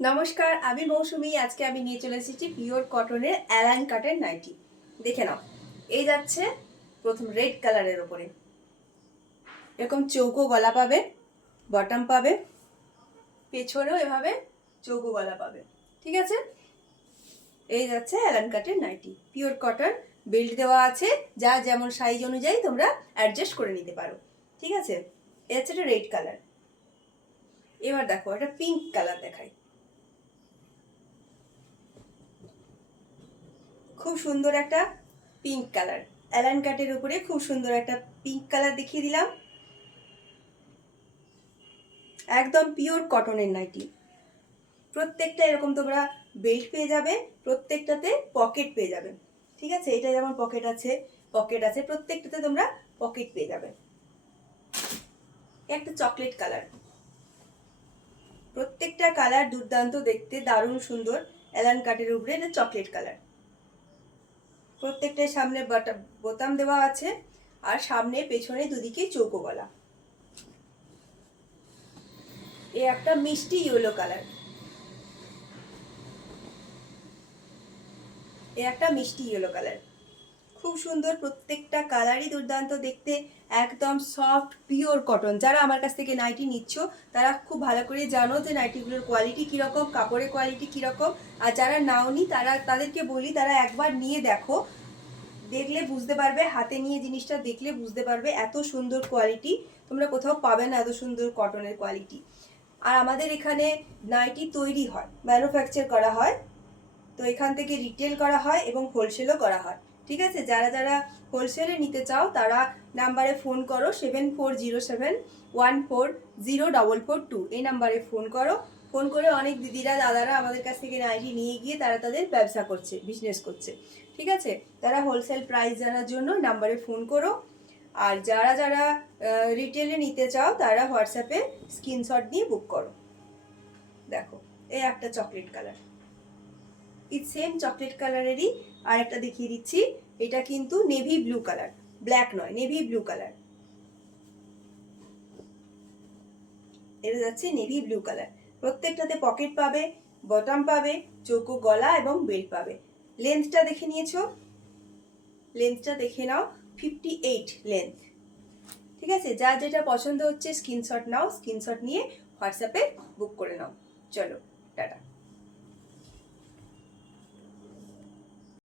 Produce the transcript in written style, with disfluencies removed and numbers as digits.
নমস্কার, আমি মৌসুমি। আজকে আমি নিয়ে চলে এসেছি পিওর কটনের অ্যালান কাটের নাইটি। দেখে নাও, এই যাচ্ছে প্রথম রেড কালারের ওপরে, এরকম চৌকো গলা পাবে, বটম পাবে, পেছনেও এভাবে চৌকো গলা পাবে। ঠিক আছে, এই যাচ্ছে অ্যালান কাটের নাইটি, পিওর কটন, বেল্ট দেওয়া আছে, যা যেমন সাইজ অনুযায়ী তোমরা অ্যাডজাস্ট করে নিতে পারো। ঠিক আছে, এই হচ্ছে একটা রেড কালার। এবার দেখো একটা পিঙ্ক কালার দেখাই, খুব সুন্দর একটা পিঙ্ক কালার। অ্যালান কাটের উপরে খুব সুন্দর একটা পিঙ্ক কালার দেখিয়ে দিলাম। একদম পিওর কটনের নাইটি। প্রত্যেকটা এরকম তোমরা বেল্ট পেয়ে যাবে, প্রত্যেকটাতে পকেট পেয়ে যাবে। ঠিক আছে, এটা যেমন পকেট আছে, প্রত্যেকটাতে তোমরা পকেট পেয়ে যাবে। একটা চকলেট কালার, প্রত্যেকটা কালার দুর্দান্ত দেখতে, দারুণ সুন্দর। অ্যালান কাটের উপরে এটা চকলেট কালার। প্রত্যেকটার সামনে বোতাম দেওয়া আছে, আর সামনে পেছনে দুদিকে চৌকো গলা। এ একটা মিষ্টি ইয়েলো কালার, খুব সুন্দর। প্রত্যেকটা কালারই দুর্দান্ত দেখতে, একদম সফট পিওর কটন। যারা আমার কাছ থেকে নাইটি নিচ্ছ তারা খুব ভালো করে জানো যে নাইটিগুলোর কোয়ালিটি কীরকম, কাপড়ের কোয়ালিটি কীরকম। আর যারা নাওনি তাদেরকে বলি তারা একবার নিয়ে দেখো, দেখলে বুঝতে পারবে, হাতে নিয়ে জিনিসটা দেখলে বুঝতে পারবে এত সুন্দর কোয়ালিটি তোমরা কোথাও পাবে না, এত সুন্দর কটনের কোয়ালিটি। আর আমাদের এখানে নাইটি তৈরি হয়, ম্যানুফ্যাকচার করা হয়, তো এখান থেকে রিটেল করা হয় এবং হোলসেলও করা হয়। ঠিক আছে, যারা যারা হোলসেলে নিতে চাও তারা নাম্বারে ফোন করো, 7407140442, এই নাম্বারে ফোন করো। ফোন করে অনেক দিদিরা দাদারা আমাদের কাছ থেকে নাইটি নিয়ে গিয়ে তারা তাদের ব্যবসা করছে, বিজনেস করছে। ঠিক আছে, তারা হোলসেল প্রাইস জানার জন্য নাম্বারে ফোন করো। আর যারা যারা রিটেলে নিতে চাও তারা হোয়াটসঅ্যাপে স্ক্রিনশট দিয়ে বুক করো। দেখো, এই একটা চকলেট কালার, এই সেম চকলেট কালারেরই আর একটা দেখিয়ে দিচ্ছি। এটা কিন্তু নেভি ব্লু কালার, ব্ল্যাক নয়, নেভি ব্লু কালার। এটা যাচ্ছে নেভি ব্লু কালার। প্রত্যেকটাতে পকেট পাবে, বটম পাবে, চৌকো গলা এবং বেল্ট পাবে। লেন্থটা দেখে নিয়েছো, লেন্থটা দেখে নাও, 58 লেন্থ। ঠিক আছে, যার যেটা পছন্দ হচ্ছে স্ক্রিনশট নাও, স্ক্রিনশট নিয়ে হোয়াটসঅ্যাপে বুক করে নাও। চলো, টাটা।